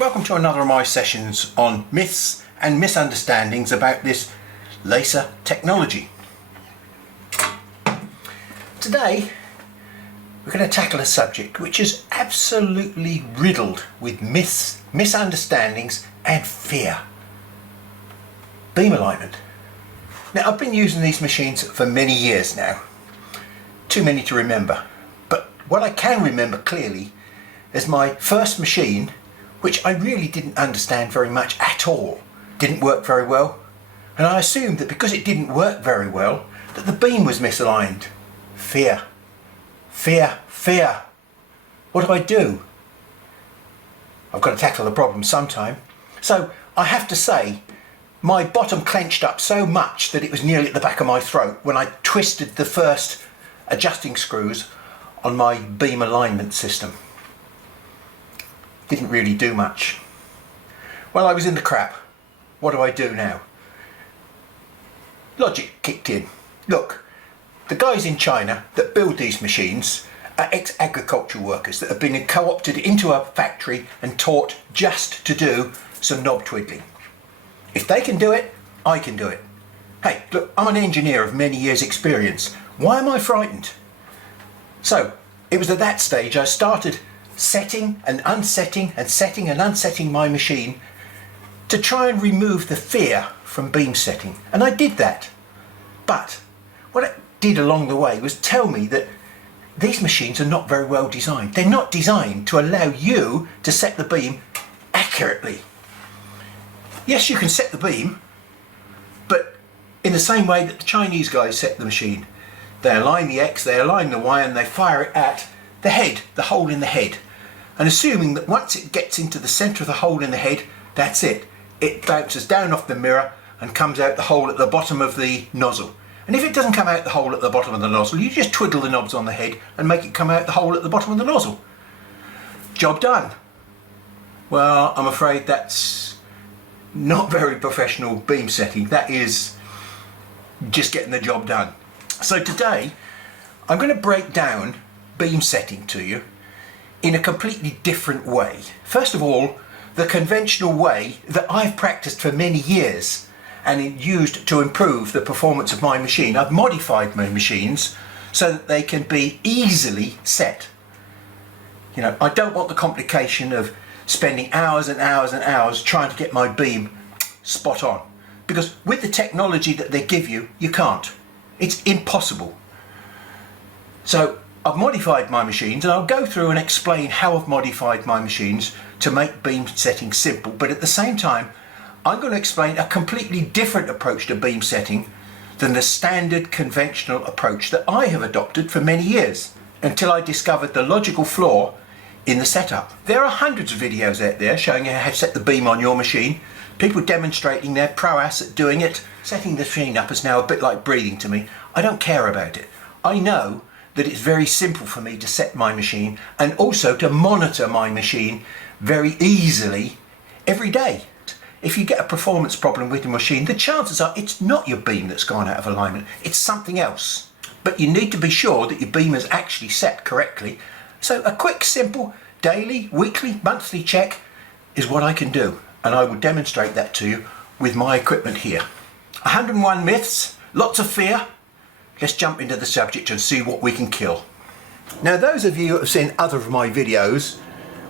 Welcome to another of my sessions on myths and misunderstandings about this laser technology. Today we're going to tackle a subject which is absolutely riddled with myths, misunderstandings and fear. Beam alignment. Now, I've been using these machines for many years now. Too many to remember. But what I can remember clearly is my first machine, which I really didn't understand very much at all. Didn't work very well. And I assumed that because it didn't work very well, that the beam was misaligned. Fear. Fear. Fear. What do I do? I've got to tackle the problem sometime. So I have to say, my bottom clenched up so much that it was nearly at the back of my throat when I twisted the first adjusting screws on my beam alignment system. Didn't really do much. Well, I was in the crap. What do I do now? Logic kicked in. Look, the guys in China that build these machines are ex-agricultural workers that have been co-opted into a factory and taught just to do some knob twiddling. If they can do it, I can do it. Hey, look, I'm an engineer of many years' experience. Why am I frightened? So, it was at that stage I started setting and unsetting and setting and unsetting my machine to try and remove the fear from beam setting. And I did that. But what it did along the way was tell me that these machines are not very well designed. They're not designed to allow you to set the beam accurately. Yes, you can set the beam, but in the same way that the Chinese guys set the machine. They align the X, they align the Y, and they fire it at the head, the hole in the head. And assuming that once it gets into the centre of the hole in the head, that's it. It bounces down off the mirror and comes out the hole at the bottom of the nozzle. And if it doesn't come out the hole at the bottom of the nozzle, you just twiddle the knobs on the head and make it come out the hole at the bottom of the nozzle. Job done. Well, I'm afraid that's not very professional beam setting. That is just getting the job done. So today, I'm going to break down beam setting to you in a completely different way. First of all, the conventional way that I've practiced for many years and used to improve the performance of my machine. I've modified my machines so that they can be easily set. You know, I don't want the complication of spending hours and hours and hours trying to get my beam spot on, because with the technology that they give you, you can't. It's impossible. So I've modified my machines, and I'll go through and explain how I've modified my machines to make beam setting simple, but at the same time I'm going to explain a completely different approach to beam setting than the standard conventional approach that I have adopted for many years, until I discovered the logical flaw in the setup. There are hundreds of videos out there showing you how to set the beam on your machine, people demonstrating their prowess at doing it. Setting the machine up is now a bit like breathing to me. I don't care about it. I know that it's very simple for me to set my machine and also to monitor my machine very easily every day. If you get a performance problem with your machine, the chances are it's not your beam that's gone out of alignment, it's something else. But you need to be sure that your beam is actually set correctly. So a quick, simple, daily, weekly, monthly check is what I can do. And I will demonstrate that to you with my equipment here. 101 myths, lots of fear. Let's jump into the subject and see what we can kill. Now, those of you who have seen other of my videos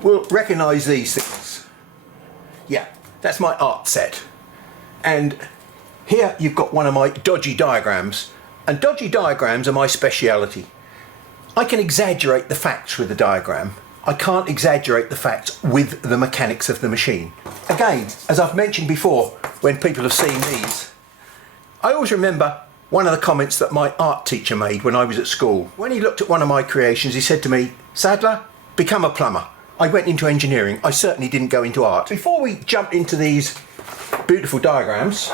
will recognise these things. Yeah, that's my art set. And here you've got one of my dodgy diagrams. And dodgy diagrams are my speciality. I can exaggerate the facts with the diagram. I can't exaggerate the facts with the mechanics of the machine. Again, as I've mentioned before, when people have seen these, I always remember one of the comments that my art teacher made when I was at school. When he looked at one of my creations, he said to me, "Sadler, become a plumber." I went into engineering. I certainly didn't go into art. Before we jump into these beautiful diagrams,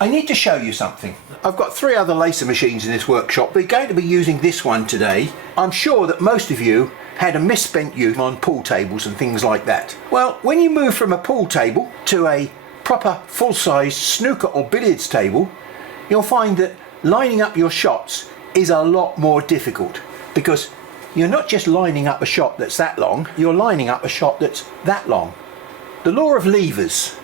I need to show you something. I've got 3 other laser machines in this workshop. We're going to be using this one today. I'm sure that most of you had a misspent youth on pool tables and things like that. Well, when you move from a pool table to a proper full-size snooker or billiards table, you'll find that lining up your shots is a lot more difficult, because you're not just lining up a shot that's that long, you're lining up a shot that's that long. The law of levers.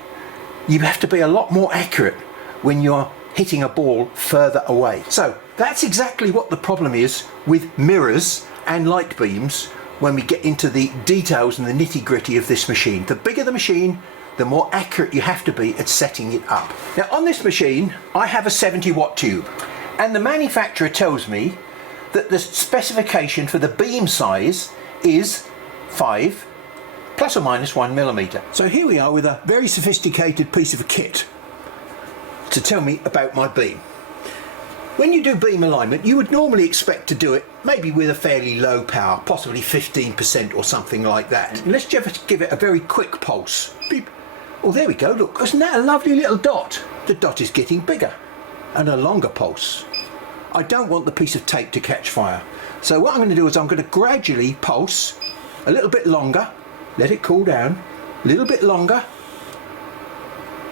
You have to be a lot more accurate when you're hitting a ball further away. So that's exactly what the problem is with mirrors and light beams when we get into the details and the nitty-gritty of this machine. The bigger the machine, the more accurate you have to be at setting it up. Now on this machine, I have a 70-watt tube, and the manufacturer tells me that the specification for the beam size is 5 plus or minus 1 millimeter. So here we are with a very sophisticated piece of kit to tell me about my beam. When you do beam alignment, you would normally expect to do it maybe with a fairly low power, possibly 15% or something like that. And let's just give it a very quick pulse. Beep. Oh, there we go, look, isn't that a lovely little dot? The dot is getting bigger and a longer pulse. I don't want the piece of tape to catch fire. So what I'm going to do is I'm going to gradually pulse a little bit longer, let it cool down, a little bit longer,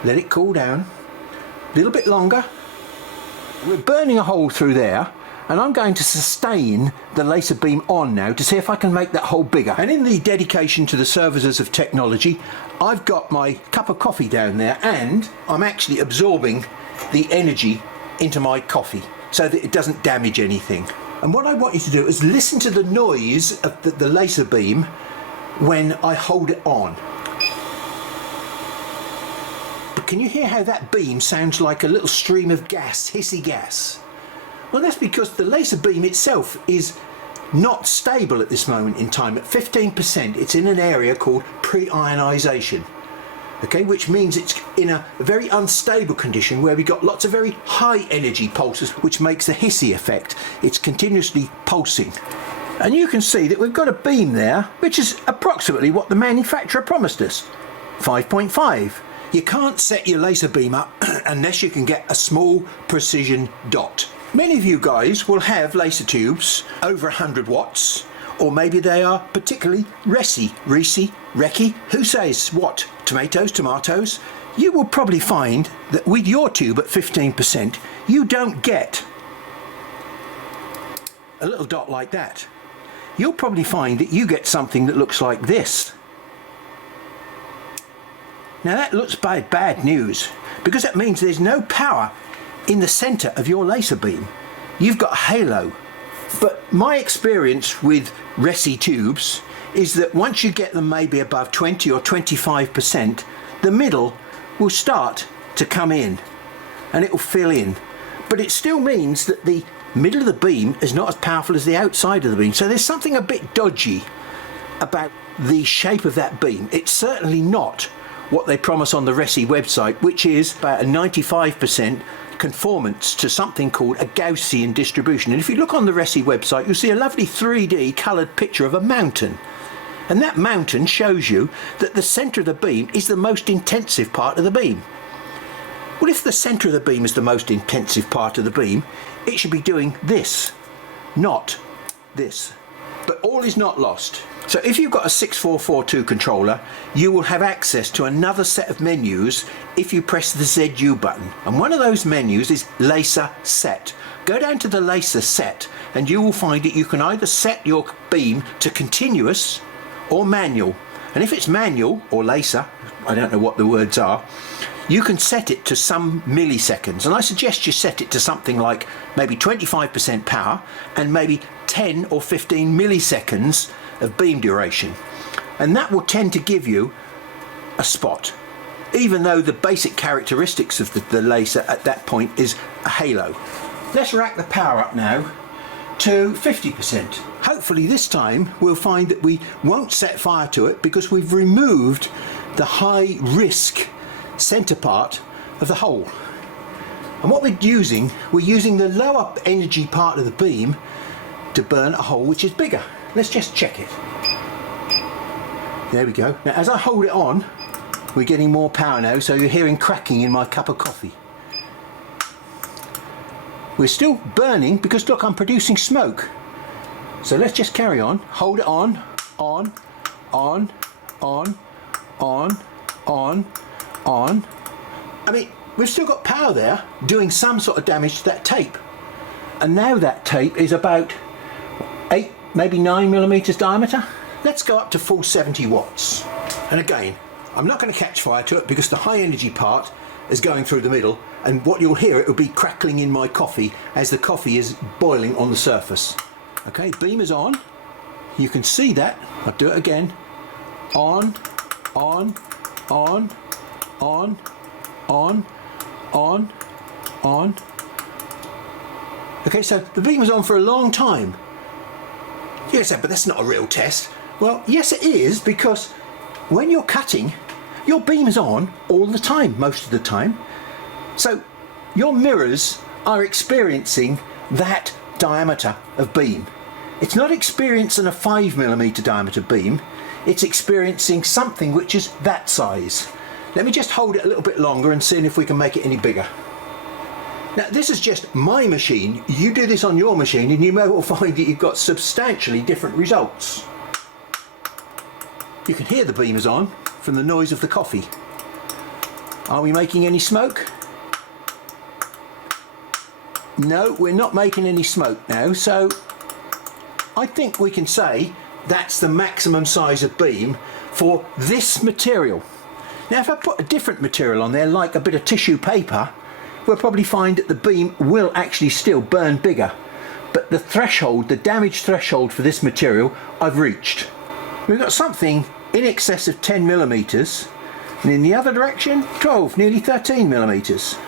let it cool down, a little bit longer. We're burning a hole through there, and I'm going to sustain the laser beam on now to see if I can make that hole bigger. And in the dedication to the services of technology, I've got my cup of coffee down there, and I'm actually absorbing the energy into my coffee so that it doesn't damage anything. And what I want you to do is listen to the noise of the laser beam when I hold it on. But can you hear how that beam sounds like a little stream of gas, hissy gas? Well, that's because the laser beam itself is not stable at this moment in time. At 15%, it's in an area called pre-ionization, okay, which means it's in a very unstable condition where we've got lots of very high energy pulses, which makes the hissy effect. It's continuously pulsing. And you can see that we've got a beam there, which is approximately what the manufacturer promised us, 5.5. You can't set your laser beam up unless you can get a small precision dot. Many of you guys will have laser tubes over 100 watts, or maybe they are particularly reccy, who says what? Tomatoes. You will probably find that with your tube at 15%, you don't get a little dot like that. You'll probably find that you get something that looks like this. Now that looks bad news, because that means there's no power in the center of your laser beam. You've got a halo. But my experience with RESI tubes is that once you get them maybe above 20 or 25%, the middle will start to come in and it will fill in. But it still means that the middle of the beam is not as powerful as the outside of the beam. So there's something a bit dodgy about the shape of that beam. It's certainly not what they promise on the RESI website, which is about a 95% conformance to something called a Gaussian distribution. And if you look on the RESI website, you'll see a lovely 3D coloured picture of a mountain. And that mountain shows you that the centre of the beam is the most intensive part of the beam. Well, if the centre of the beam is the most intensive part of the beam, it should be doing this, not this. But all is not lost. So if you've got a 6442 controller, you will have access to another set of menus if you press the ZU button. And one of those menus is laser set. Go down to the laser set and you will find that you can either set your beam to continuous or manual. And if it's manual or laser, I don't know what the words are, you can set it to some milliseconds. And I suggest you set it to something like maybe 25% power and maybe 10 or 15 milliseconds of beam duration. And that will tend to give you a spot, even though the basic characteristics of the laser at that point is a halo. Let's rack the power up now to 50%. Hopefully this time we'll find that we won't set fire to it because we've removed the high risk center part of the hole. And what we're using the lower energy part of the beam to burn a hole which is bigger. Let's just check it. There we go. Now as I hold it on, we're getting more power now, so you're hearing cracking in my cup of coffee. We're still burning because look, I'm producing smoke. So let's just carry on. Hold it on, on. I mean, we've still got power there doing some sort of damage to that tape. And now that tape is about 8, maybe 9 millimeters diameter. Let's go up to full 70 watts. And again, I'm not going to catch fire to it because the high energy part is going through the middle, and what you'll hear, it will be crackling in my coffee as the coffee is boiling on the surface. Okay, beam is on. You can see that. I'll do it again. On, on, on, on, on, on, on. Okay, so the beam was on for a long time. Yes, but that's not a real test. Well, yes it is, because when you're cutting, your beam is on all the time, most of the time. So your mirrors are experiencing that diameter of beam. It's not experiencing a 5mm diameter beam, it's experiencing something which is that size. Let me just hold it a little bit longer and see if we can make it any bigger. Now this is just my machine. You do this on your machine and you may well find that you've got substantially different results. You can hear the beam is on from the noise of the coffee. Are we making any smoke? No, we're not making any smoke now, so I think we can say that's the maximum size of beam for this material. Now if I put a different material on there, like a bit of tissue paper, we'll probably find that the beam will actually still burn bigger. But the threshold, the damage threshold for this material, I've reached. We've got something in excess of 10mm, and in the other direction, 12, nearly 13mm.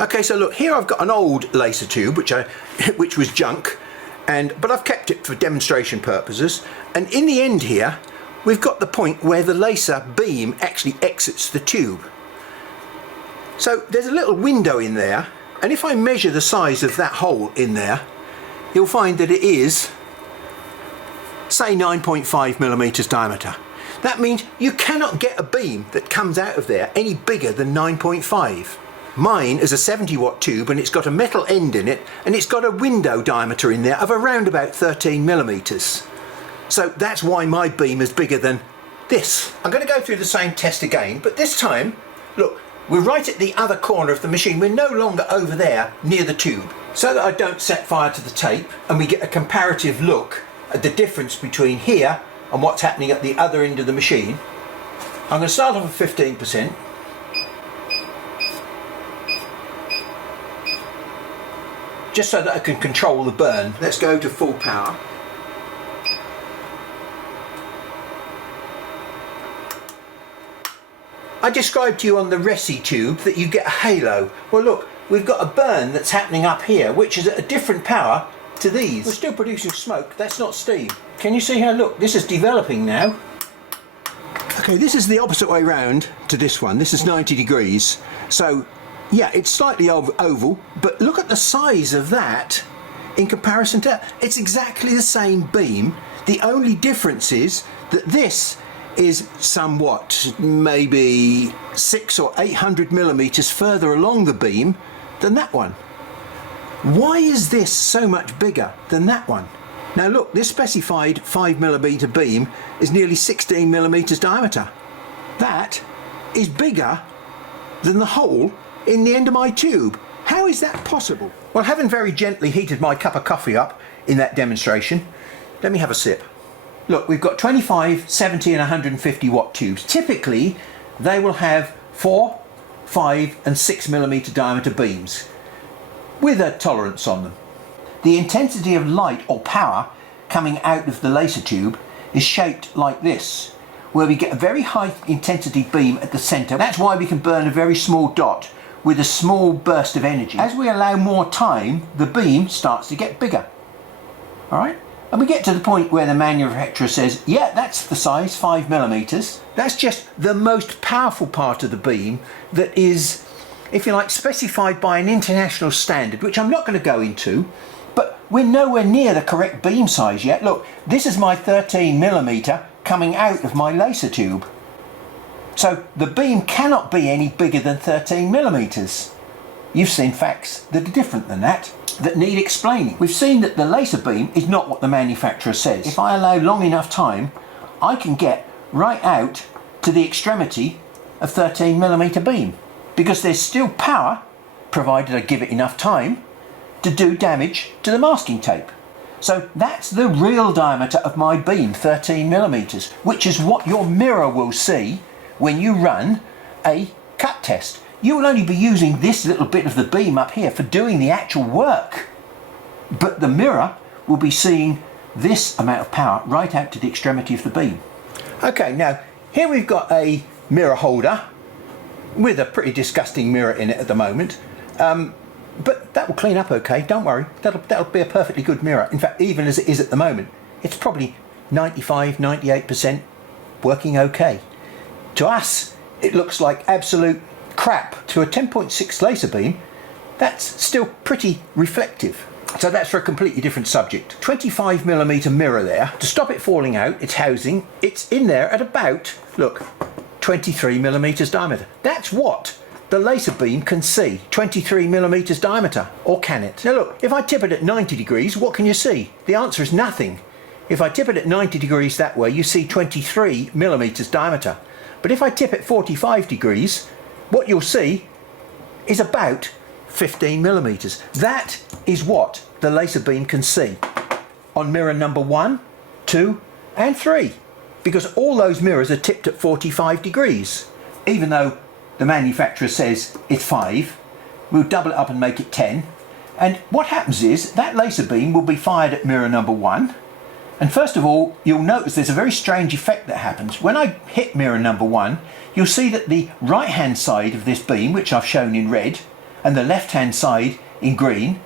Okay, so look, here I've got an old laser tube, which was junk, but I've kept it for demonstration purposes. And in the end here, we've got the point where the laser beam actually exits the tube. So there's a little window in there, and if I measure the size of that hole in there, you'll find that it is, say, 9.5mm diameter. That means you cannot get a beam that comes out of there any bigger than 9.5. Mine is a 70-watt tube, and it's got a metal end in it, and it's got a window diameter in there of around about 13mm. So that's why my beam is bigger than this. I'm going to go through the same test again, but this time, look, we're right at the other corner of the machine. We're no longer over there near the tube. So that I don't set fire to the tape and we get a comparative look at the difference between here and what's happening at the other end of the machine, I'm going to start off with 15%. Just so that I can control the burn. Let's go to full power. I described to you on the Resi tube that you get a halo. Well look, we've got a burn that's happening up here, which is at a different power to these. We're still producing smoke, that's not steam. Can you see how, look, this is developing now. Okay, this is the opposite way round to this one. This is 90 degrees. So yeah, it's slightly oval, but look at the size of that in comparison to that. It's exactly the same beam. The only difference is that this is somewhat, maybe 600 or 800mm further along the beam than that one. Why is this so much bigger than that one? Now look, this specified 5mm beam is nearly 16mm diameter. That is bigger than the hole in the end of my tube. How is that possible? Well, having very gently heated my cup of coffee up in that demonstration, let me have a sip. Look, we've got 25, 70 and 150 watt tubes. Typically, they will have 4, 5 and 6mm diameter beams with a tolerance on them. The intensity of light or power coming out of the laser tube is shaped like this, where we get a very high intensity beam at the centre. That's why we can burn a very small dot with a small burst of energy. As we allow more time, the beam starts to get bigger. All right? And we get to the point where the manufacturer says, yeah, that's the size, 5mm. That's just the most powerful part of the beam that is, if you like, specified by an international standard, which I'm not going to go into, but we're nowhere near the correct beam size yet. Look, this is my 13mm coming out of my laser tube. So the beam cannot be any bigger than 13mm. You've seen facts that are different than that need explaining. We've seen that the laser beam is not what the manufacturer says. If I allow long enough time, I can get right out to the extremity of 13mm beam, because there's still power, provided I give it enough time, to do damage to the masking tape. So that's the real diameter of my beam, 13mm, which is what your mirror will see when you run a cut test. You will only be using this little bit of the beam up here for doing the actual work. But the mirror will be seeing this amount of power right out to the extremity of the beam. Okay, now here we've got a mirror holder with a pretty disgusting mirror in it at the moment. But that will clean up okay, don't worry. That'll be a perfectly good mirror. In fact, even as it is at the moment, it's probably 95, 98% working okay. To us, it looks like absolute crap. To a 10.6 laser beam, that's still pretty reflective. So that's for a completely different subject. 25mm mirror there. To stop it falling out, its housing, it's in there at about, look, 23mm diameter. That's what the laser beam can see, 23mm diameter, or can it? Now look, if I tip it at 90 degrees, what can you see? The answer is nothing. If I tip it at 90 degrees that way, you see 23mm diameter. But if I tip it 45 degrees, what you'll see is about 15mm. That is what the laser beam can see on mirror number 1, 2 and 3, because all those mirrors are tipped at 45 degrees. Even though the manufacturer says it's 5, we'll double it up and make it 10, and what happens is that laser beam will be fired at mirror number 1, and first of all you'll notice there's a very strange effect that happens. When I hit mirror number 1, you'll see that the right hand side of this beam, which I've shown in red, and the left hand side in green,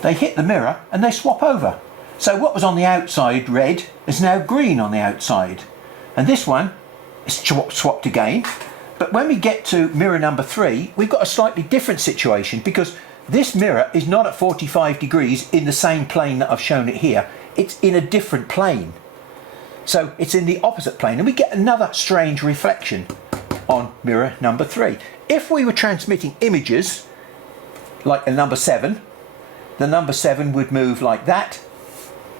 they hit the mirror and they swap over. So what was on the outside red is now green on the outside, and this one is swapped again. But when we get to mirror number 3, we've got a slightly different situation, because this mirror is not at 45 degrees in the same plane that I've shown it here. It's in a different plane. So it's in the opposite plane, and we get another strange reflection on mirror number 3. If we were transmitting images like a number 7, the number 7 would move like that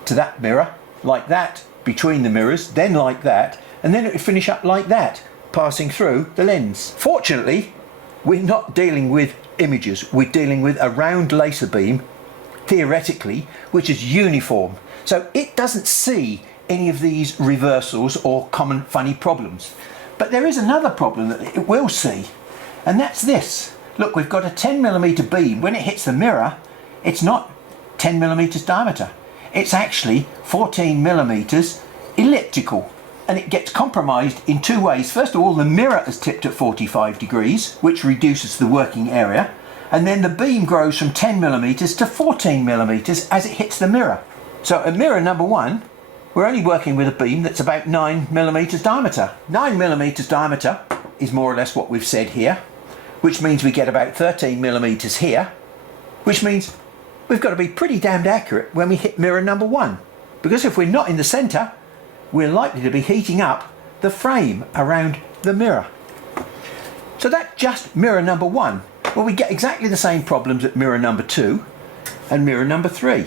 to that mirror, like that between the mirrors, then like that, and then it would finish up like that, passing through the lens. Fortunately, we're not dealing with images, we're dealing with a round laser beam, theoretically, which is uniform. So it doesn't see any of these reversals or common funny problems. But there is another problem that it will see, and that's this. Look, we've got a 10mm beam. When it hits the mirror, it's not 10mm diameter. It's actually 14mm elliptical. And it gets compromised in two ways. First of all, the mirror is tipped at 45 degrees, which reduces the working area. And then the beam grows from 10mm to 14mm as it hits the mirror. So at mirror number 1, we're only working with a beam that's about 9mm diameter. 9mm diameter is more or less what we've said here, which means we get about 13mm here, which means we've got to be pretty damned accurate when we hit mirror number 1. Because if we're not in the centre, we're likely to be heating up the frame around the mirror. So that's just mirror number 1. Well, we get exactly the same problems at mirror number 2 and mirror number 3.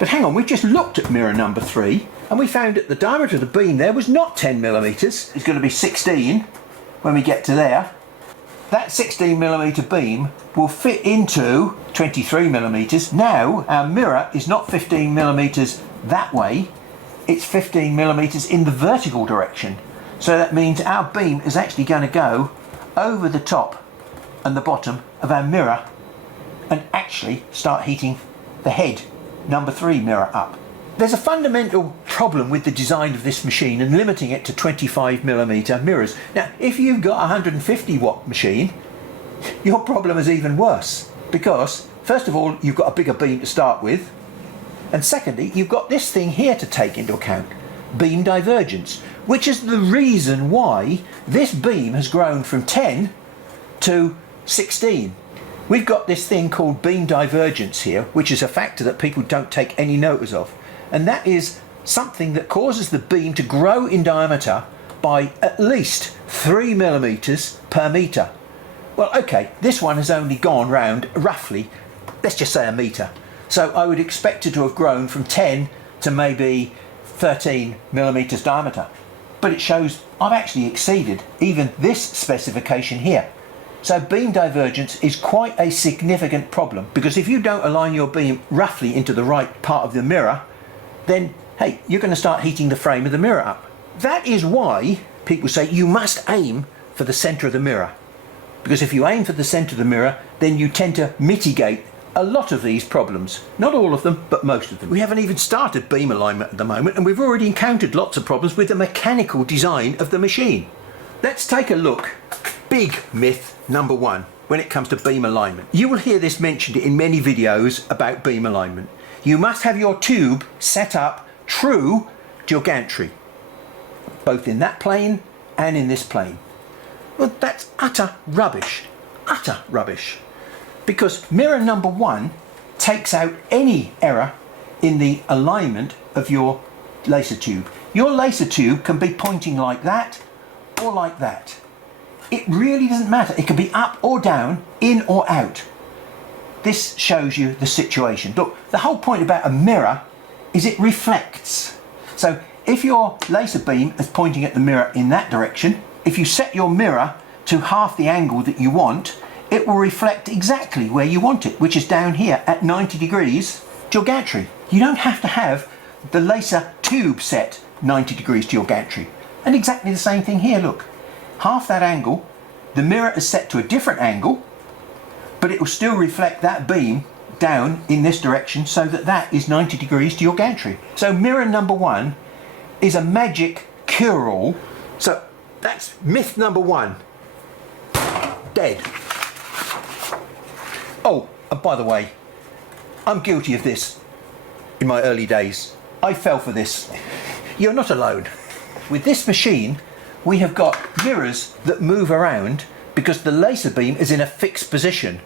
But hang on, we've just looked at mirror number 3 and we found that the diameter of the beam there was not 10mm. It's going to be 16 when we get to there. That 16mm beam will fit into 23mm. Now our mirror is not 15mm that way, it's 15mm in the vertical direction. So that means our beam is actually going to go over the top and the bottom of our mirror and actually start heating the head number 3 mirror up. There's a fundamental problem with the design of this machine and limiting it to 25mm mirrors. Now, if you've got a 150 watt machine, your problem is even worse, because first of all, you've got a bigger beam to start with, and secondly, you've got this thing here to take into account, beam divergence, which is the reason why this beam has grown from 10 to 16. We've got this thing called beam divergence here, which is a factor that people don't take any notice of, and that is something that causes the beam to grow in diameter by at least 3mm per metre. Well, okay, this one has only gone round roughly, let's just say a metre. So I would expect it to have grown from 10 to maybe 13mm diameter. But it shows I've actually exceeded even this specification here. So beam divergence is quite a significant problem, because if you don't align your beam roughly into the right part of the mirror, then hey, you're going to start heating the frame of the mirror up. That is why people say you must aim for the centre of the mirror, because if you aim for the centre of the mirror, then you tend to mitigate a lot of these problems. Not all of them, but most of them. We haven't even started beam alignment at the moment, and we've already encountered lots of problems with the mechanical design of the machine. Let's take a look. Big myth number one when it comes to beam alignment. You will hear this mentioned in many videos about beam alignment. You must have your tube set up true to your gantry, both in that plane and in this plane. Well, that's utter rubbish. Utter rubbish. Because mirror number one takes out any error in the alignment of your laser tube. Your laser tube can be pointing like that or like that. It really doesn't matter. It can be up or down, in or out. This shows you the situation. Look, the whole point about a mirror is it reflects. So if your laser beam is pointing at the mirror in that direction, if you set your mirror to half the angle that you want, it will reflect exactly where you want it, which is down here at 90 degrees to your gantry. You don't have to have the laser tube set 90 degrees to your gantry. And exactly the same thing here, look. Half that angle, the mirror is set to a different angle, but it will still reflect that beam down in this direction so that that is 90 degrees to your gantry. So mirror number one is a magic cure-all. So that's myth number one. Dead. Oh, and by the way, I'm guilty of this in my early days. I fell for this. You're not alone. With this machine, we have got mirrors that move around because the laser beam is in a fixed position.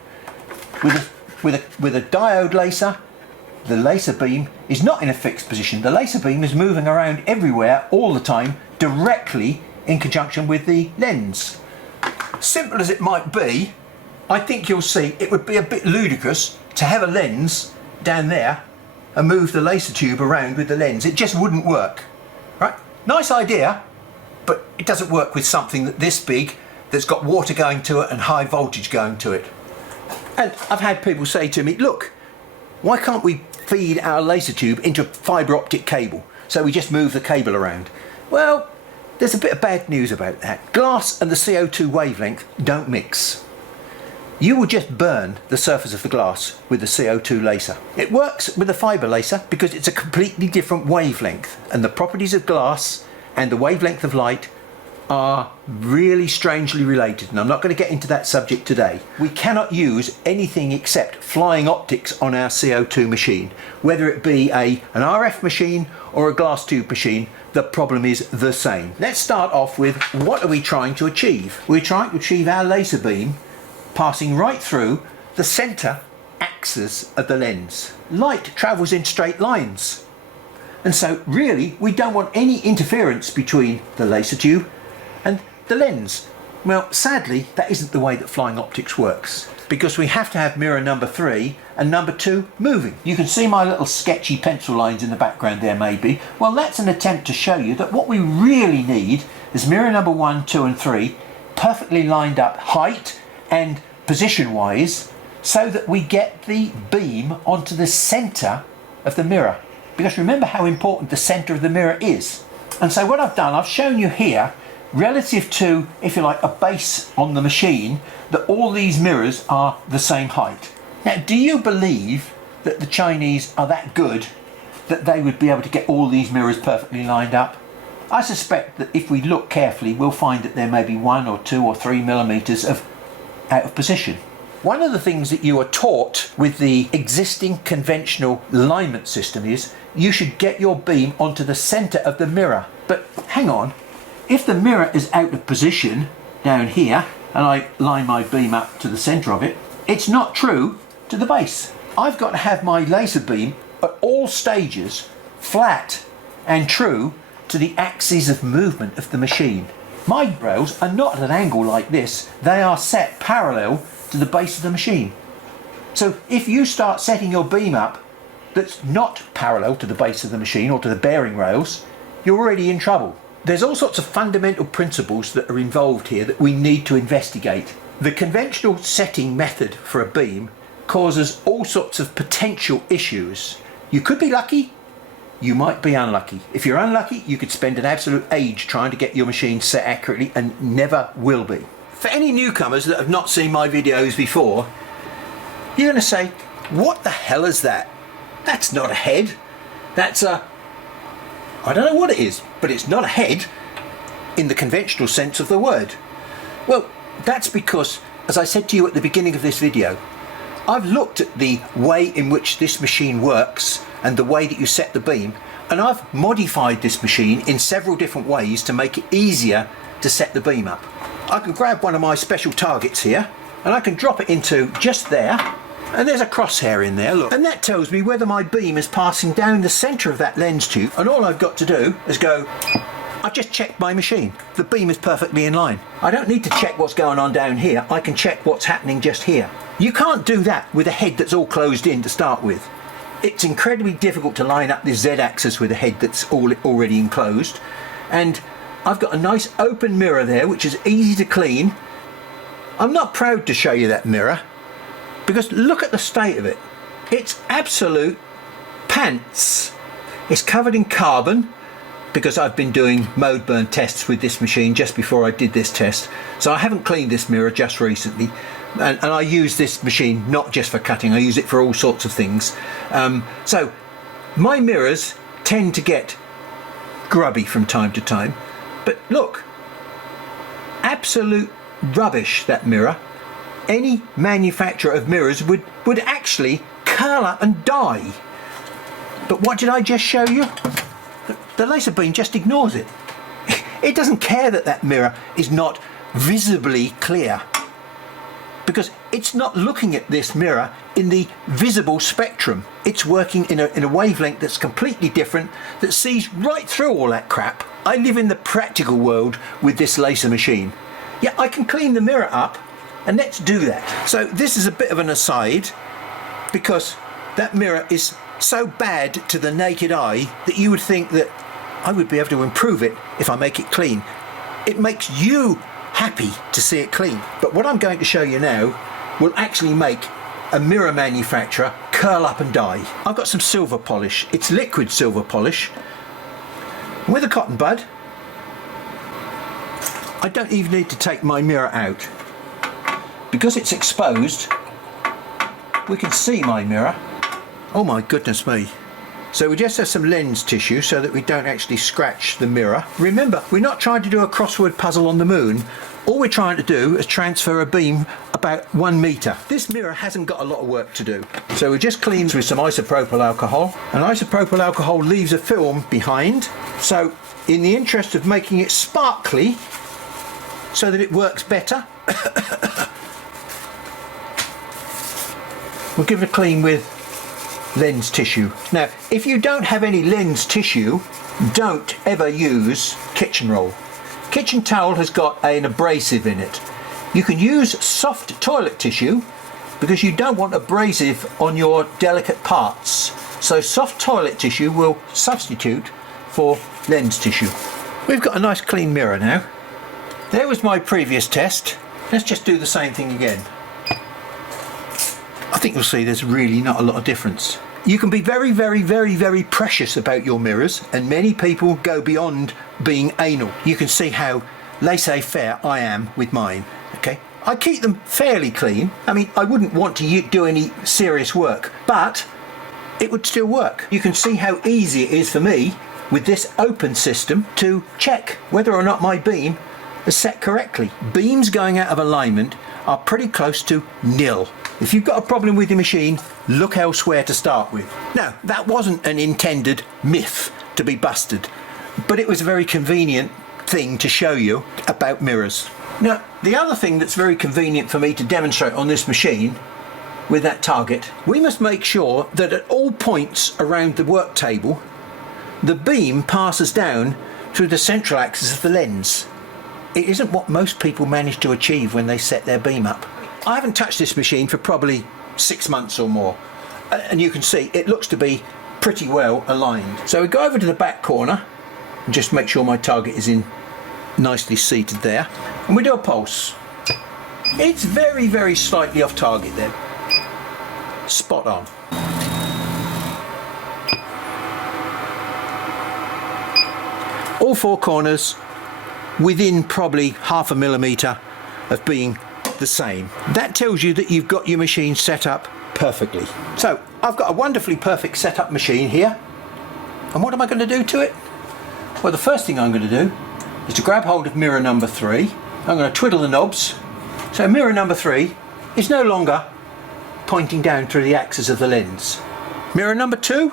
With a diode laser, the laser beam is not in a fixed position. The laser beam is moving around everywhere all the time, directly in conjunction with the lens. Simple as it might be, I think you'll see it would be a bit ludicrous to have a lens down there and move the laser tube around with the lens. It just wouldn't work, right? Nice idea, but it doesn't work with something this big that's got water going to it and high voltage going to it. And I've had people say to me, look, why can't we feed our laser tube into a fibre optic cable? So we just move the cable around. Well, there's a bit of bad news about that. Glass and the CO2 wavelength don't mix. You will just burn the surface of the glass with the CO2 laser. It works with a fibre laser because it's a completely different wavelength, and the properties of glass and the wavelength of light are really strangely related, and I'm not going to get into that subject today. We cannot use anything except flying optics on our CO2 machine, whether it be an RF machine or a glass tube machine. The problem is the same. Let's start off with, what are we trying to achieve? We're trying to achieve our laser beam passing right through the centre axis of the lens. Light travels in straight lines, and so really we don't want any interference between the laser tube and the lens. Well, sadly, that isn't the way that flying optics works, because we have to have mirror number 3 and number 2 moving. You can see my little sketchy pencil lines in the background there maybe. Well, that's an attempt to show you that what we really need is mirror number 1, 2 and 3 perfectly lined up height and position wise, so that we get the beam onto the centre of the mirror. Because remember how important the centre of the mirror is. And so what I've done, I've shown you here, relative to, if you like, a base on the machine, that all these mirrors are the same height. Now, do you believe that the Chinese are that good that they would be able to get all these mirrors perfectly lined up? I suspect that if we look carefully, we'll find that there may be 1 or 2 or 3 millimetres of out of position. One of the things that you are taught with the existing conventional alignment system is you should get your beam onto the centre of the mirror. But hang on, if the mirror is out of position down here and I line my beam up to the centre of it, it's not true to the base. I've got to have my laser beam at all stages flat and true to the axis of movement of the machine. My rails are not at an angle like this, they are set parallel to the base of the machine. So if you start setting your beam up that's not parallel to the base of the machine or to the bearing rails, you're already in trouble. There's all sorts of fundamental principles that are involved here that we need to investigate. The conventional setting method for a beam causes all sorts of potential issues. You could be lucky, you might be unlucky. If you're unlucky, you could spend an absolute age trying to get your machine set accurately and never will be. For any newcomers that have not seen my videos before, you're going to say, what the hell is that? That's not a head. That's a... I don't know what it is, but it's not a head in the conventional sense of the word. Well, that's because, as I said to you at the beginning of this video, I've looked at the way in which this machine works and the way that you set the beam, and I've modified this machine in several different ways to make it easier to set the beam up. I can grab one of my special targets here and I can drop it into just there, and there's a crosshair in there, look, and that tells me whether my beam is passing down the centre of that lens tube, and all I've got to do is go, I've just checked my machine. The beam is perfectly in line. I don't need to check what's going on down here. I can check what's happening just here. You can't do that with a head that's all closed in to start with. It's incredibly difficult to line up this Z-axis with a head that's already enclosed. And I've got a nice open mirror there, which is easy to clean. I'm not proud to show you that mirror, because look at the state of it. It's absolute pants. It's covered in carbon, because I've been doing mode burn tests with this machine just before I did this test. So I haven't cleaned this mirror just recently. And I use this machine not just for cutting, I use it for all sorts of things. So my mirrors tend to get grubby from time to time. But look, absolute rubbish, that mirror. Any manufacturer of mirrors would actually curl up and die. But what did I just show you? The laser beam just ignores it. It doesn't care that that mirror is not visibly clear, because it's not looking at this mirror in the visible spectrum. It's working in a wavelength that's completely different, that sees right through all that crap. I live in the practical world with this laser machine. Yeah, I can clean the mirror up, and let's do that. So this is a bit of an aside, because that mirror is so bad to the naked eye that you would think that I would be able to improve it if I make it clean. It makes you happy to see it clean. But what I'm going to show you now will actually make a mirror manufacturer curl up and die. I've got some silver polish. It's liquid silver polish. With a cotton bud, I don't even need to take my mirror out. Because it's exposed, we can see my mirror. Oh my goodness me. So we just have some lens tissue so that we don't actually scratch the mirror. Remember, we're not trying to do a crossword puzzle on the moon. All we're trying to do is transfer a beam about 1 metre. This mirror hasn't got a lot of work to do. So we just clean with some isopropyl alcohol. And isopropyl alcohol leaves a film behind. So in the interest of making it sparkly, so that it works better, we'll give it a clean with lens tissue. Now, if you don't have any lens tissue, don't ever use kitchen roll. Kitchen towel has got an abrasive in it. You can use soft toilet tissue because you don't want abrasive on your delicate parts. So soft toilet tissue will substitute for lens tissue. We've got a nice clean mirror now. There was my previous test. Let's just do the same thing again. I think you'll see there's really not a lot of difference. You can be very, very, very, very precious about your mirrors, and many people go beyond being anal. You can see how laissez-faire I am with mine, okay? I keep them fairly clean. I mean, I wouldn't want to do any serious work, but it would still work. You can see how easy it is for me with this open system to check whether or not my beam is set correctly. Beams going out of alignment are pretty close to nil. If you've got a problem with your machine, look elsewhere to start with. Now, that wasn't an intended myth to be busted, but it was a very convenient thing to show you about mirrors. Now, the other thing that's very convenient for me to demonstrate on this machine with that target, we must make sure that at all points around the work table, the beam passes down through the central axis of the lens. It isn't what most people manage to achieve when they set their beam up. I haven't touched this machine for probably 6 months or more, and you can see it looks to be pretty well aligned. So we go over to the back corner and just make sure my target is in nicely seated there, and we do a pulse. It's very, very slightly off target then. Spot on. all four corners within probably half a millimetre of being the same. That tells you that you've got your machine set up perfectly. So I've got a wonderfully perfect setup machine here, and what am I going to do to it? Well, the first thing I'm going to do is to grab hold of mirror number 3. I'm going to twiddle the knobs, so mirror number 3 is no longer pointing down through the axis of the lens. Mirror number 2,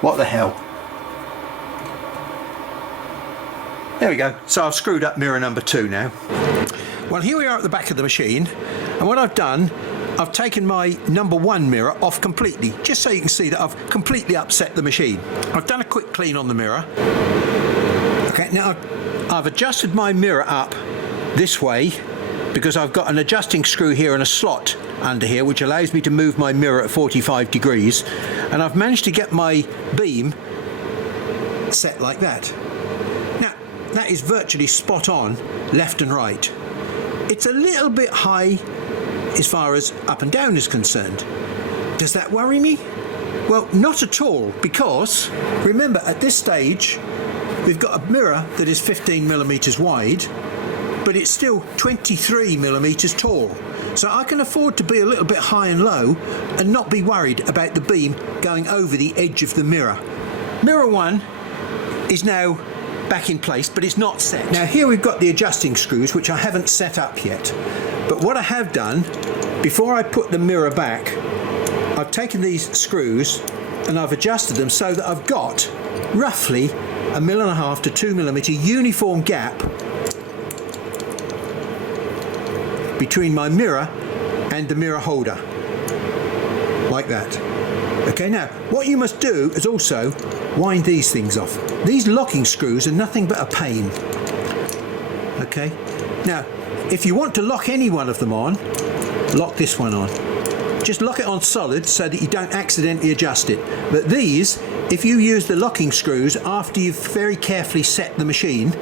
what the hell? There we go. So I've screwed up mirror number 2 now. Well, here we are at the back of the machine, and what I've done, I've taken my number 1 mirror off completely, just so you can see that I've completely upset the machine. I've done a quick clean on the mirror. Okay, now I've adjusted my mirror up this way because I've got an adjusting screw here and a slot under here which allows me to move my mirror at 45 degrees, and I've managed to get my beam set like that. Now that is virtually spot on left and right. It's a little bit high as far as up and down is concerned. Does that worry me? Well, not at all, because remember at this stage we've got a mirror that is 15 millimeters wide, but it's still 23 millimeters tall. So I can afford to be a little bit high and low and not be worried about the beam going over the edge of the mirror. Mirror 1 is now back in place, but it's not set. Now here we've got the adjusting screws, which I haven't set up yet. But what I have done, before I put the mirror back, I've taken these screws and I've adjusted them so that I've got roughly 1.5 to 2 millimeter uniform gap between my mirror and the mirror holder, like that. Okay, now what you must do is also wind these things off. These locking screws are nothing but a pain. Okay, now if you want to lock any one of them on, lock this one on. Just lock it on solid so that you don't accidentally adjust it. But these, if you use the locking screws after you've very carefully set the machine,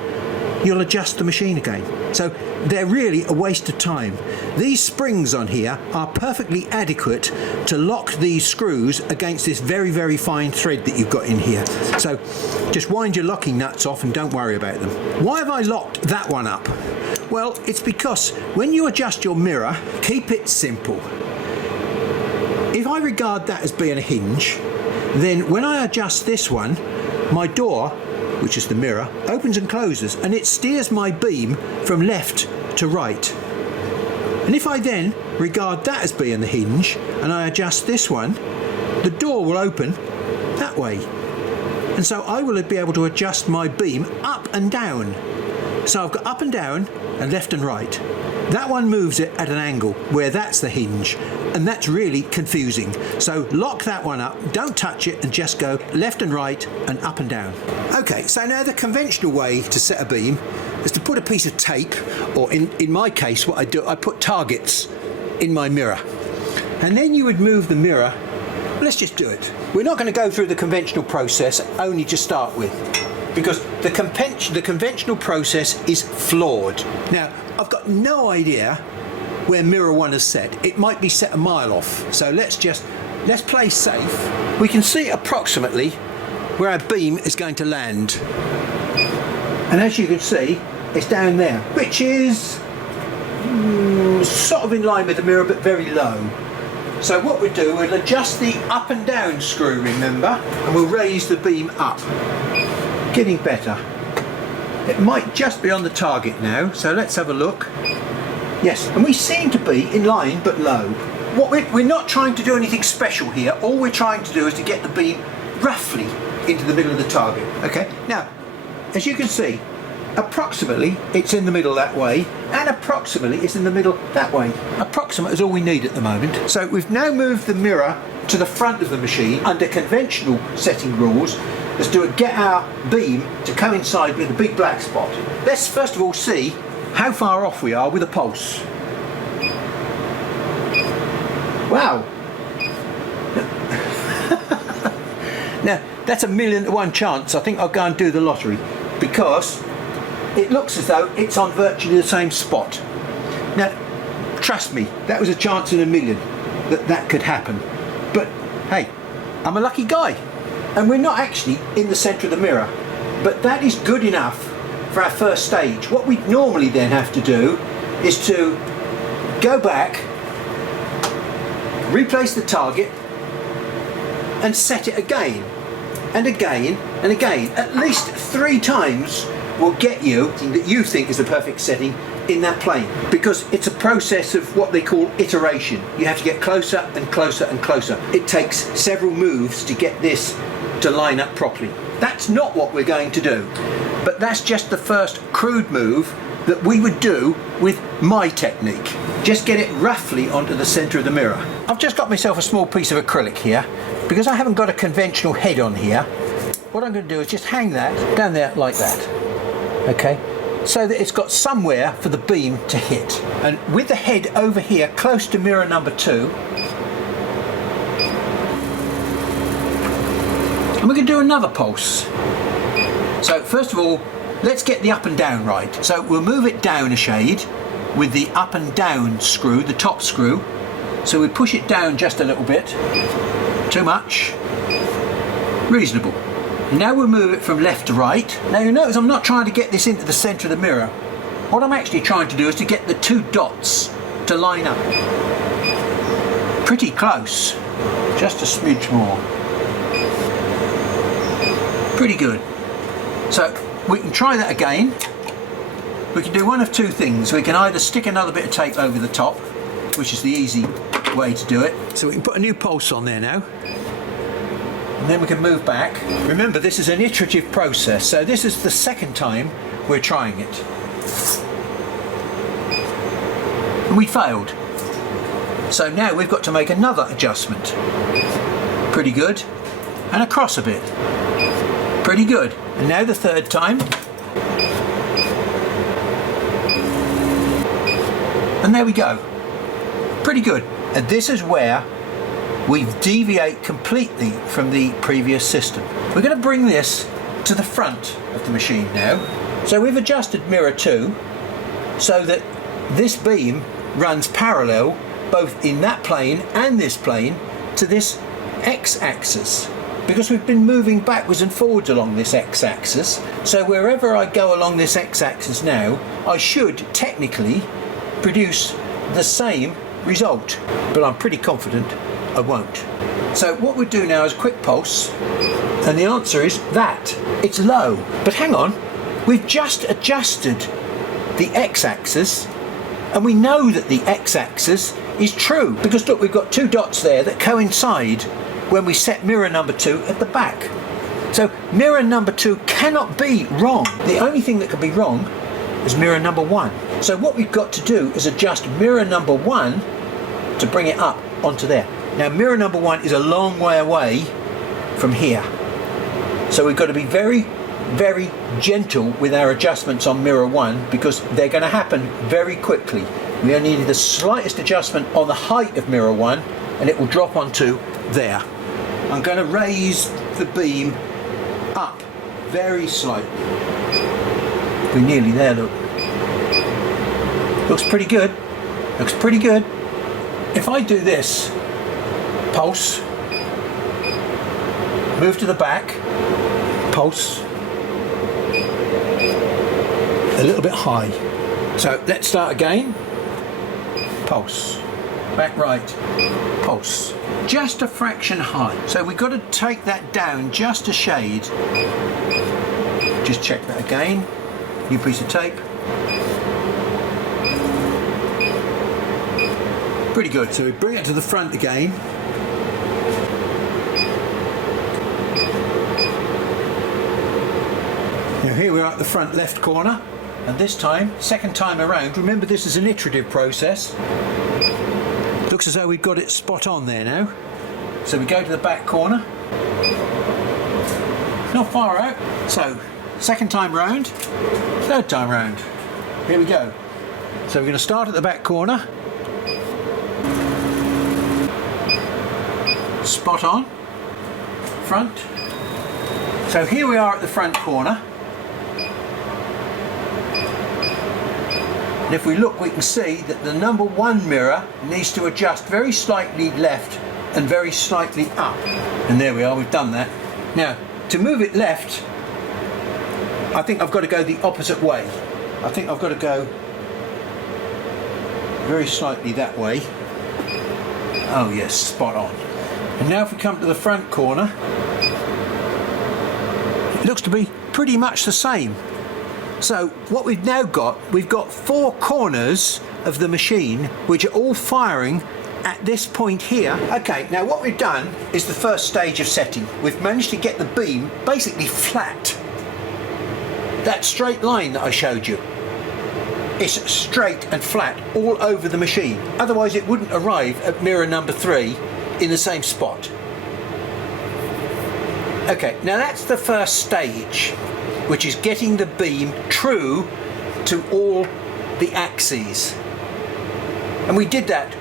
you'll adjust the machine again. So they're really a waste of time. These springs on here are perfectly adequate to lock these screws against this very, very fine thread that you've got in here. So just wind your locking nuts off and don't worry about them. Why have I locked that one up? Well, it's because when you adjust your mirror, keep it simple. If I regard that as being a hinge, then when I adjust this one, my door, which is the mirror, opens and closes, and it steers my beam from left to right. And if I then regard that as being the hinge and I adjust this one, the door will open that way. And so I will be able to adjust my beam up and down. So I've got up and down and left and right. That one moves it at an angle where that's the hinge, and that's really confusing. So lock that one up, don't touch it, and just go left and right and up and down. Okay, so now the conventional way to set a beam is to put a piece of tape, or in my case what I do, I put targets in my mirror. And then you would move the mirror. Let's just do it. We're not going to go through the conventional process only to start with, because the conventional process is flawed. Now, I've got no idea where mirror 1 is set. It might be set a mile off. So let's play safe. We can see approximately where our beam is going to land. And as you can see, it's down there, which is sort of in line with the mirror, but very low. So what we'll do, we'll adjust the up and down screw, remember, and we'll raise the beam up. Getting better. It might just be on the target now, so let's have a look. Yes, and we seem to be in line but low. We're not trying to do anything special here. All we're trying to do is to get the beam roughly into the middle of the target. Okay, now as you can see, approximately it's in the middle that way, and approximately it's in the middle that way. Approximate is all we need at the moment. So we've now moved the mirror to the front of the machine under conventional setting rules. Is to get our beam to coincide with the big black spot. Let's first of all see how far off we are with a pulse. Wow. Now that's 1,000,000 to 1 chance. I think I'll go and do the lottery, because it looks as though it's on virtually the same spot. Now trust me, that was a chance in 1,000,000 that could happen. But hey, I'm a lucky guy. And we're not actually in the centre of the mirror. But that is good enough for our first stage. What we normally then have to do is to go back, replace the target and set it again and again and again. At least 3 times will get you that you think is the perfect setting in that plane, because it's a process of what they call iteration. You have to get closer and closer and closer. It takes several moves to get this to line up properly. That's not what we're going to do, but that's just the first crude move that we would do with my technique. Just get it roughly onto the center of the mirror. I've just got myself a small piece of acrylic here because I haven't got a conventional head on here. What I'm going to do is just hang that down there like that, okay, so that it's got somewhere for the beam to hit. And with the head over here close to mirror number 2, and we're going to do another pulse. So first of all, let's get the up and down right. So we'll move it down a shade with the up and down screw, the top screw. So we push it down just a little bit. Too much. Reasonable. Now we'll move it from left to right. Now you notice I'm not trying to get this into the centre of the mirror. What I'm actually trying to do is to get the 2 dots to line up. Pretty close. Just a smidge more. Pretty good. So we can try that again. We can do one of 2 things. We can either stick another bit of tape over the top, which is the easy way to do it. So we can put a new pulse on there now. And then we can move back. Remember, this is an iterative process, so this is the second time we're trying it. And we failed. So now we've got to make another adjustment. Pretty good. And across a bit. Pretty good. And now the third time. And there we go. Pretty good. And this is where we deviate completely from the previous system. We're going to bring this to the front of the machine now. So we've adjusted mirror 2 so that this beam runs parallel both in that plane and this plane to this x-axis, because we've been moving backwards and forwards along this x-axis. So wherever I go along this x-axis now, I should technically produce the same result, but I'm pretty confident I won't. So what we do now is a quick pulse, and the answer is that. It's low. But hang on, we've just adjusted the x-axis, and we know that the x-axis is true, because look, we've got 2 dots there that coincide when we set mirror number 2 at the back. So mirror number 2 cannot be wrong. The only thing that could be wrong is mirror number 1. So what we've got to do is adjust mirror number 1 to bring it up onto there. Now mirror number 1 is a long way away from here. So we've got to be very, very gentle with our adjustments on mirror 1, because they're going to happen very quickly. We only need the slightest adjustment on the height of mirror 1 and it will drop onto there. I'm going to raise the beam up very slightly. We're nearly there, look. Looks pretty good. Looks pretty good. If I do this, pulse, move to the back, pulse, a little bit high. So let's start again. Pulse, back right, pulse, just a fraction high. So we've got to take that down just a shade. Just check that again. New piece of tape. Pretty good. So we bring it to the front again. Now here we are at the front left corner, and this time, second time around, remember this is an iterative process. Looks as though we've got it spot on there now. So we go to the back corner. Not far out. So second time round, third time round. Here we go. So we're going to start at the back corner. Spot on. Front. So here we are at the front corner. And if we look, we can see that the number 1 mirror needs to adjust very slightly left and very slightly up. And there we are, we've done that. Now, to move it left, I think I've got to go the opposite way. I think I've got to go very slightly that way. Oh yes, spot on. And now if we come to the front corner, it looks to be pretty much the same. So what we've now got, we've got 4 corners of the machine which are all firing at this point here. Okay, now what we've done is the first stage of setting. We've managed to get the beam basically flat. That straight line that I showed you, it's straight and flat all over the machine. Otherwise it wouldn't arrive at mirror number 3 in the same spot. Okay, now that's the first stage, which is getting the beam true to all the axes. And we did that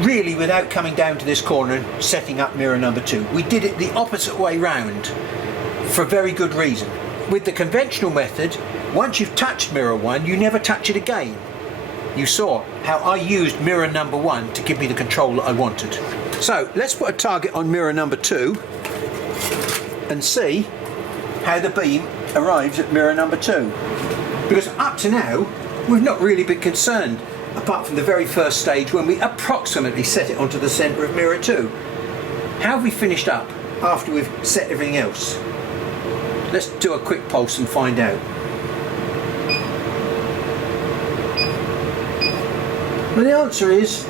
really without coming down to this corner and setting up mirror number 2. We did it the opposite way round for a very good reason. With the conventional method, once you've touched mirror 1, you never touch it again. You saw how I used mirror number 1 to give me the control that I wanted. So let's put a target on mirror number 2 and see how the beam arrives at mirror number 2. Because up to now, we've not really been concerned, apart from the very first stage when we approximately set it onto the centre of mirror 2. How have we finished up after we've set everything else? Let's do a quick pulse and find out. Well, the answer is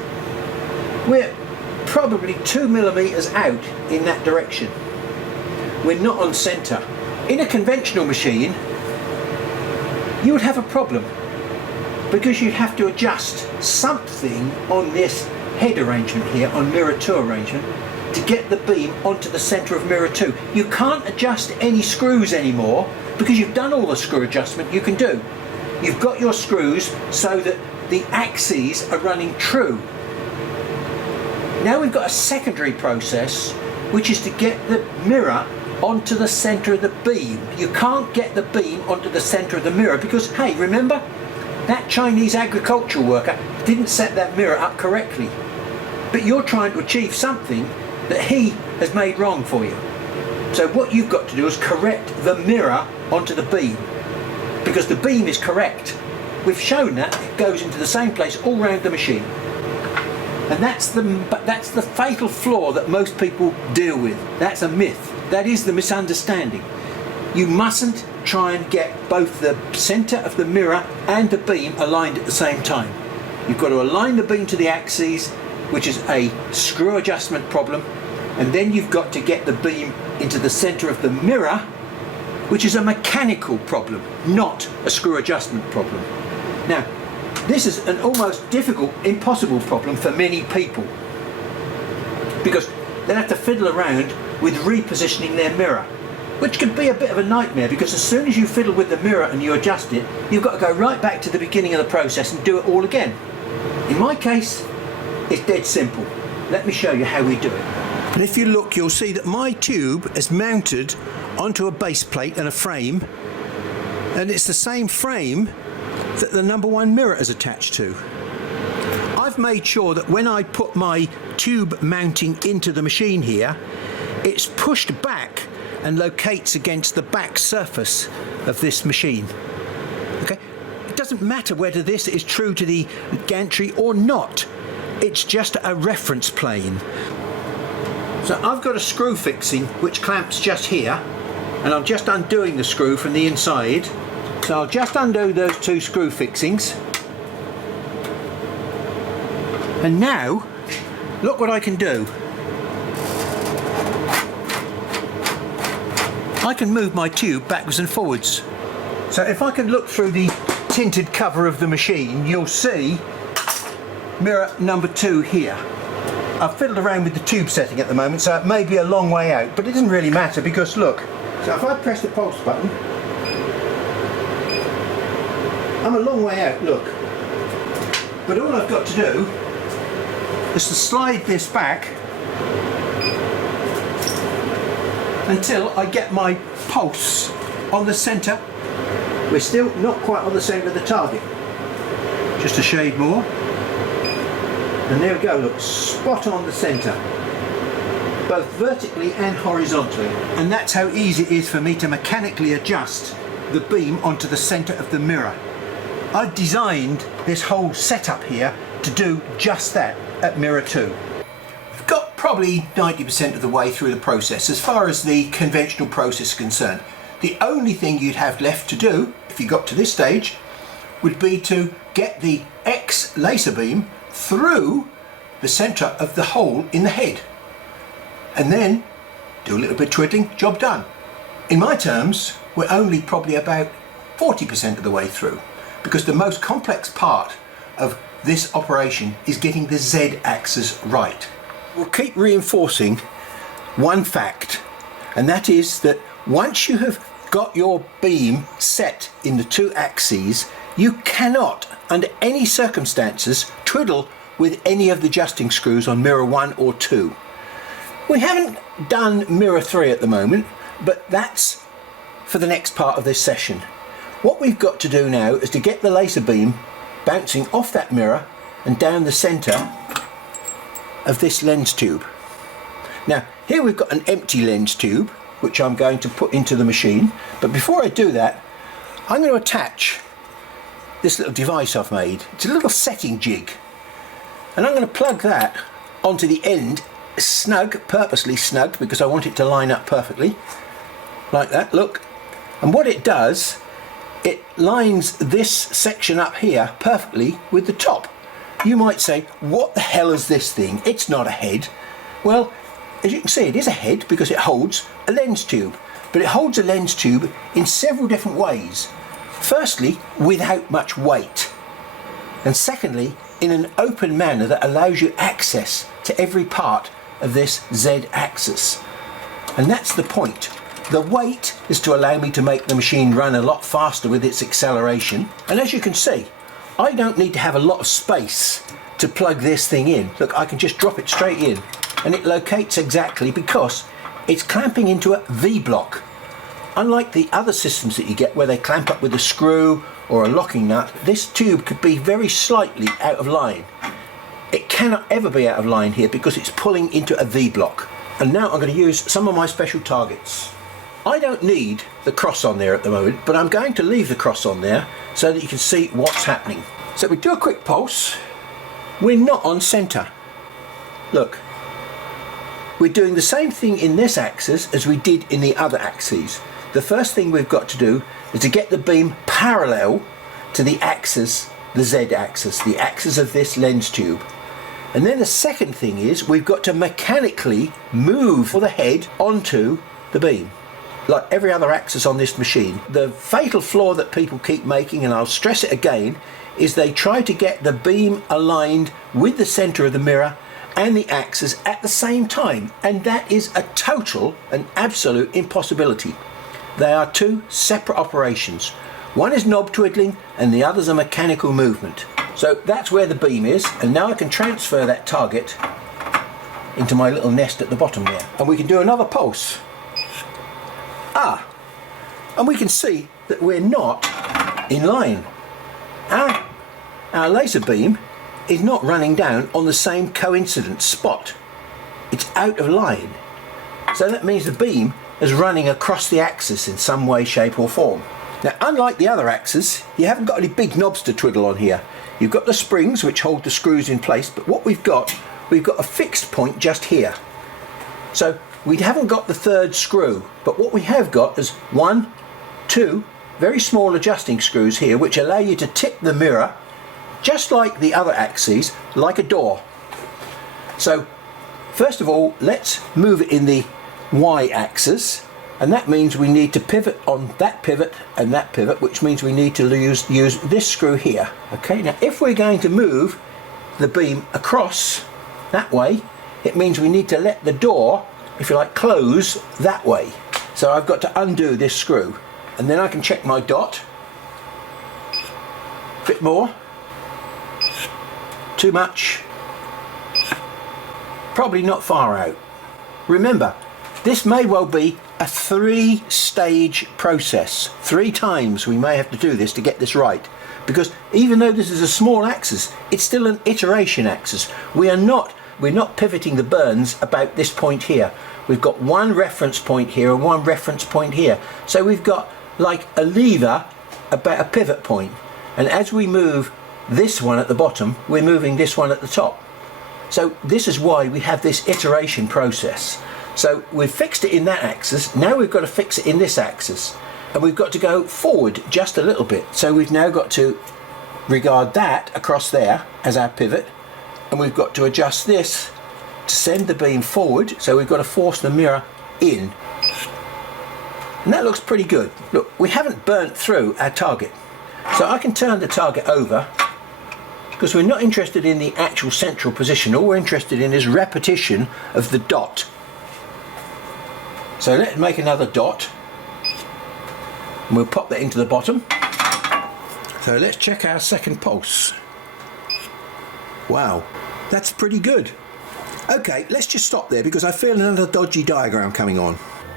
we're probably 2 millimeters out in that direction. We're not on centre. In a conventional machine, you would have a problem because you'd have to adjust something on this head arrangement here, on mirror 2 arrangement, to get the beam onto the centre of mirror 2. You can't adjust any screws anymore because you've done all the screw adjustment you can do. You've got your screws so that the axes are running true. Now we've got a secondary process, which is to get the mirror onto the centre of the beam. You can't get the beam onto the centre of the mirror because, hey, remember? That Chinese agricultural worker didn't set that mirror up correctly. But you're trying to achieve something that he has made wrong for you. So what you've got to do is correct the mirror onto the beam. Because the beam is correct. We've shown that it goes into the same place all round the machine. And that's the fatal flaw that most people deal with. That's a myth. That is the misunderstanding. You mustn't try and get both the centre of the mirror and the beam aligned at the same time. You've got to align the beam to the axes, which is a screw adjustment problem, and then you've got to get the beam into the centre of the mirror, which is a mechanical problem, not a screw adjustment problem. Now, this is an almost difficult, impossible problem for many people because they have to fiddle around with repositioning their mirror, which can be a bit of a nightmare because as soon as you fiddle with the mirror and you adjust it, you've got to go right back to the beginning of the process and do it all again. In my case, it's dead simple. Let me show you how we do it. And if you look, you'll see that my tube is mounted onto a base plate and a frame, and it's the same frame that the number 1 mirror is attached to. I've made sure that when I put my tube mounting into the machine here, it's pushed back and locates against the back surface of this machine. Okay? It doesn't matter whether this is true to the gantry or not. It's just a reference plane. So I've got a screw fixing which clamps just here, and I'm just undoing the screw from the inside. So I'll just undo those 2 screw fixings. And now, look what I can do. I can move my tube backwards and forwards. So if I can look through the tinted cover of the machine, you'll see mirror number 2 here. I've fiddled around with the tube setting at the moment, so it may be a long way out, but it doesn't really matter because look, so if I press the pulse button, I'm a long way out, look. But all I've got to do is to slide this back until I get my pulse on the centre. We're still not quite on the centre of the target. Just a shade more. And there we go, look, spot on the centre. Both vertically and horizontally. And that's how easy it is for me to mechanically adjust the beam onto the centre of the mirror. I've designed this whole setup here to do just that at mirror 2. We've got probably 90% of the way through the process as far as the conventional process is concerned. The only thing you'd have left to do, if you got to this stage, would be to get the X laser beam through the centre of the hole in the head. And then do a little bit of twiddling, job done. In my terms, we're only probably about 40% of the way through, because the most complex part of this operation is getting the Z axis right. We'll keep reinforcing one fact, and that is that once you have got your beam set in the two axes, you cannot, under any circumstances, twiddle with any of the adjusting screws on mirror 1 or 2. We haven't done mirror 3 at the moment, but that's for the next part of this session. What we've got to do now is to get the laser beam bouncing off that mirror and down the centre of this lens tube. Now here we've got an empty lens tube which I'm going to put into the machine, but before I do that I'm going to attach this little device I've made. It's a little setting jig, and I'm going to plug that onto the end, snug, purposely snug, because I want it to line up perfectly like that, look. And what it does, it lines this section up here perfectly with the top. You might say, what the hell is this thing? It's not a head. Well, as you can see, it is a head because it holds a lens tube, but it holds a lens tube in several different ways. Firstly, without much weight, and secondly, in an open manner that allows you access to every part of this Z axis. And that's the point. The weight is to allow me to make the machine run a lot faster with its acceleration, and as you can see, I don't need to have a lot of space to plug this thing in. Look, I can just drop it straight in and it locates exactly because it's clamping into a V-block. Unlike the other systems that you get where they clamp up with a screw or a locking nut, this tube could be very slightly out of line. It cannot ever be out of line here because it's pulling into a V-block. And now I'm going to use some of my special targets. I don't need the cross on there at the moment, but I'm going to leave the cross on there so that you can see what's happening. So we do a quick pulse. We're not on centre. Look, we're doing the same thing in this axis as we did in the other axes. The first thing we've got to do is to get the beam parallel to the axis, the Z axis, the axis of this lens tube. And then the second thing is we've got to mechanically move the head onto the beam, like every other axis on this machine. The fatal flaw that people keep making, and I'll stress it again, is they try to get the beam aligned with the centre of the mirror and the axis at the same time, and that is a total and absolute impossibility. They are two separate operations. One is knob twiddling and the other's a mechanical movement. So that's where the beam is, and now I can transfer that target into my little nest at the bottom there, and we can do another pulse. And we can see that we're not in line. Our laser beam is not running down on the same coincident spot. It's out of line. So that means the beam is running across the axis in some way, shape or form. Now, unlike the other axes, you haven't got any big knobs to twiddle on here. You've got the springs which hold the screws in place, but what we've got a fixed point just here. So we haven't got the third screw, but what we have got is 1, 2 very small adjusting screws here which allow you to tip the mirror just like the other axes, like a door. So first of all, let's move it in the Y axis, and that means we need to pivot on that pivot and that pivot, which means we need to use this screw here. Okay, now if we're going to move the beam across that way, it means we need to let the door, if you like, close that way. So I've got to undo this screw, and then I can check my dot. Bit more. Too much. Probably not far out. Remember, this may well be a 3-stage process. 3 times we may have to do this to get this right, because even though this is a small axis, it's still an iteration axis. We're not pivoting the burns about this point here. We've got one reference point here and one reference point here. So we've got like a lever about a pivot point, and as we move this one at the bottom, we're moving this one at the top. So this is why we have this iteration process. So we've fixed it in that axis, now we've got to fix it in this axis, and we've got to go forward just a little bit. So we've now got to regard that across there as our pivot, and we've got to adjust this to send the beam forward, so we've got to force the mirror in. And that looks pretty good. Look, we haven't burnt through our target. So I can turn the target over, because we're not interested in the actual central position. All we're interested in is repetition of the dot. So let's make another dot, and we'll pop that into the bottom. So let's check our second pulse. Wow, that's pretty good. Okay, let's just stop there because I feel another dodgy diagram coming on.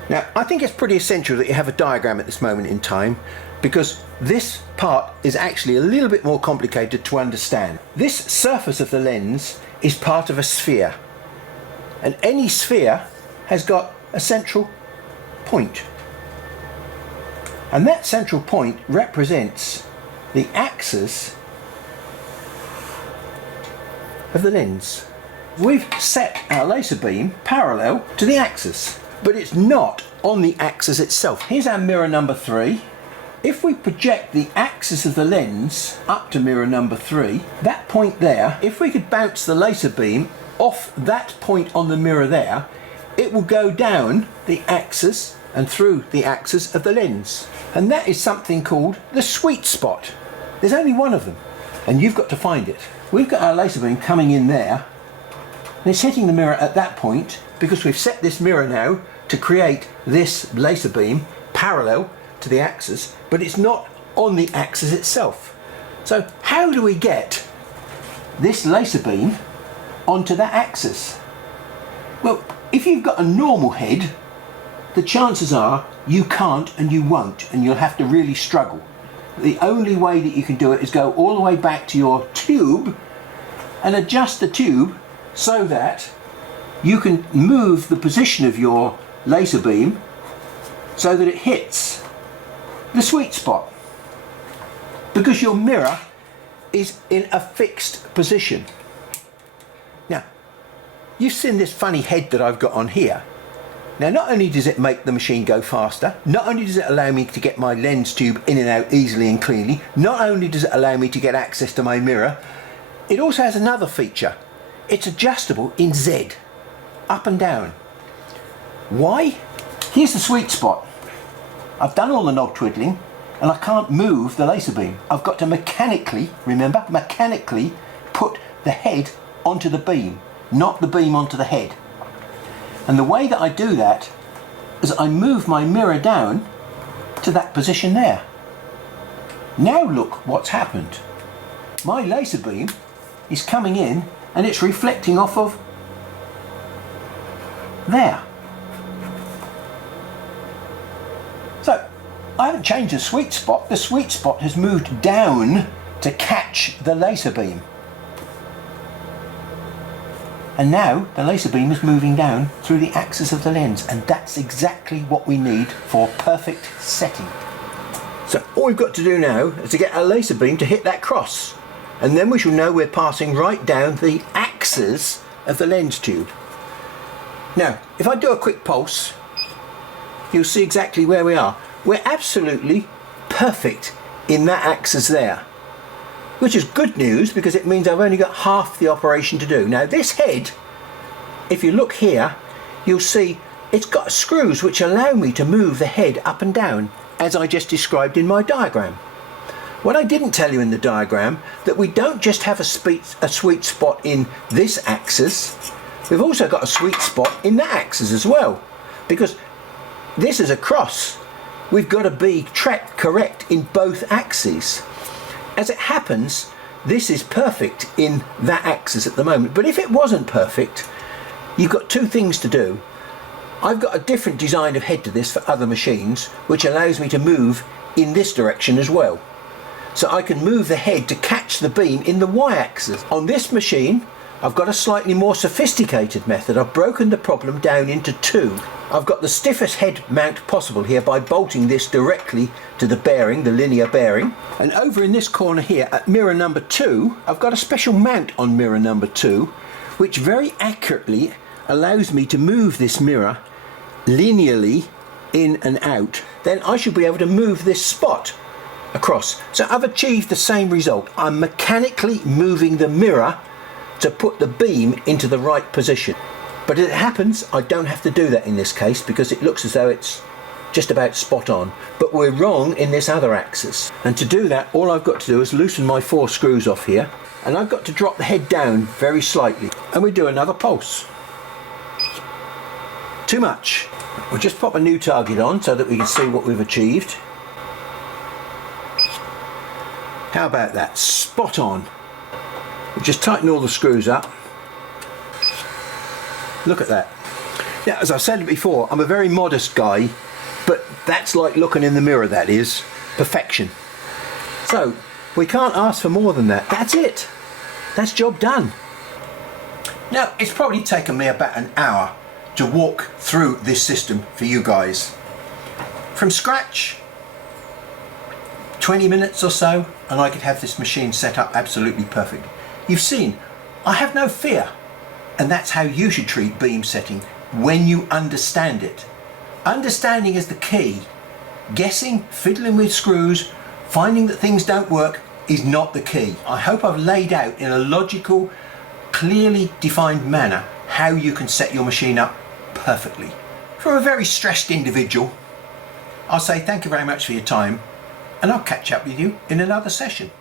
Now, I think it's pretty essential that you have a diagram at this moment in time, because this part is actually a little bit more complicated to understand. This surface of the lens is part of a sphere, and any sphere has got a central point, and that central point represents the axis of the lens. We've set our laser beam parallel to the axis, but it's not on the axis itself. Here's our mirror number 3. If we project the axis of the lens up to mirror number 3, that point there, if we could bounce the laser beam off that point on the mirror there, it will go down the axis and through the axis of the lens. And that is something called the sweet spot. There's only one of them, and you've got to find it. We've got our laser beam coming in there, and it's hitting the mirror at that point, because we've set this mirror now to create this laser beam parallel to the axis, but it's not on the axis itself. So how do we get this laser beam onto that axis? Well, if you've got a normal head, the chances are you can't and you won't, and you'll have to really struggle. The only way that you can do it is go all the way back to your tube and adjust the tube so that you can move the position of your laser beam so that it hits the sweet spot, because your mirror is in a fixed position. Now, you've seen this funny head that I've got on here. Now, not only does it make the machine go faster, not only does it allow me to get my lens tube in and out easily and cleanly, not only does it allow me to get access to my mirror, it also has another feature. It's adjustable in Z, up and down. Why? Here's the sweet spot. I've done all the knob twiddling and I can't move the laser beam. I've got to mechanically, remember, mechanically put the head onto the beam, not the beam onto the head. And the way that I do that is I move my mirror down to that position there. Now look what's happened. My laser beam is coming in and it's reflecting off of there. So I haven't changed the sweet spot. The sweet spot has moved down to catch the laser beam. And now the laser beam is moving down through the axis of the lens, and that's exactly what we need for perfect setting. So all we've got to do now is to get our laser beam to hit that cross, and then we shall know we're passing right down the axis of the lens tube. Now, if I do a quick pulse, you'll see exactly where we are. We're absolutely perfect in that axis there, which is good news because it means I've only got half the operation to do. Now this head, if you look here, you'll see it's got screws which allow me to move the head up and down, as I just described in my diagram. What I didn't tell you in the diagram, that we don't just have a sweet spot in this axis, we've also got a sweet spot in that axis as well, because this is a cross. We've got to be correct in both axes. As it happens, this is perfect in that axis at the moment, but if it wasn't perfect, you've got two things to do. I've got a different design of head to this for other machines, which allows me to move in this direction as well. So I can move the head to catch the beam in the y-axis. On this machine, I've got a slightly more sophisticated method. I've broken the problem down into two. I've got the stiffest head mount possible here by bolting this directly to the bearing, the linear bearing. And over in this corner here at mirror number 2, I've got a special mount on mirror number 2, which very accurately allows me to move this mirror linearly in and out. Then I should be able to move this spot across. So I've achieved the same result. I'm mechanically moving the mirror to put the beam into the right position. But it happens I don't have to do that in this case because it looks as though it's just about spot on. But we're wrong in this other axis. And to do that, all I've got to do is loosen my 4 screws off here, and I've got to drop the head down very slightly. And we do another pulse. Too much. We'll just pop a new target on so that we can see what we've achieved. How about that? Spot on. We'll just tighten all the screws up. Look at that. Now, as I've said before, I'm a very modest guy, but that's like looking in the mirror, that is. Perfection. So, we can't ask for more than that. That's it. That's job done. Now, it's probably taken me about an hour to walk through this system for you guys. From scratch, 20 minutes or so, and I could have this machine set up absolutely perfect. You've seen, I have no fear. And that's how you should treat beam setting when you understand it. Understanding is the key. Guessing, fiddling with screws, finding that things don't work is not the key. I hope I've laid out in a logical, clearly defined manner how you can set your machine up perfectly. For a very stressed individual, I'll say thank you very much for your time, and I'll catch up with you in another session.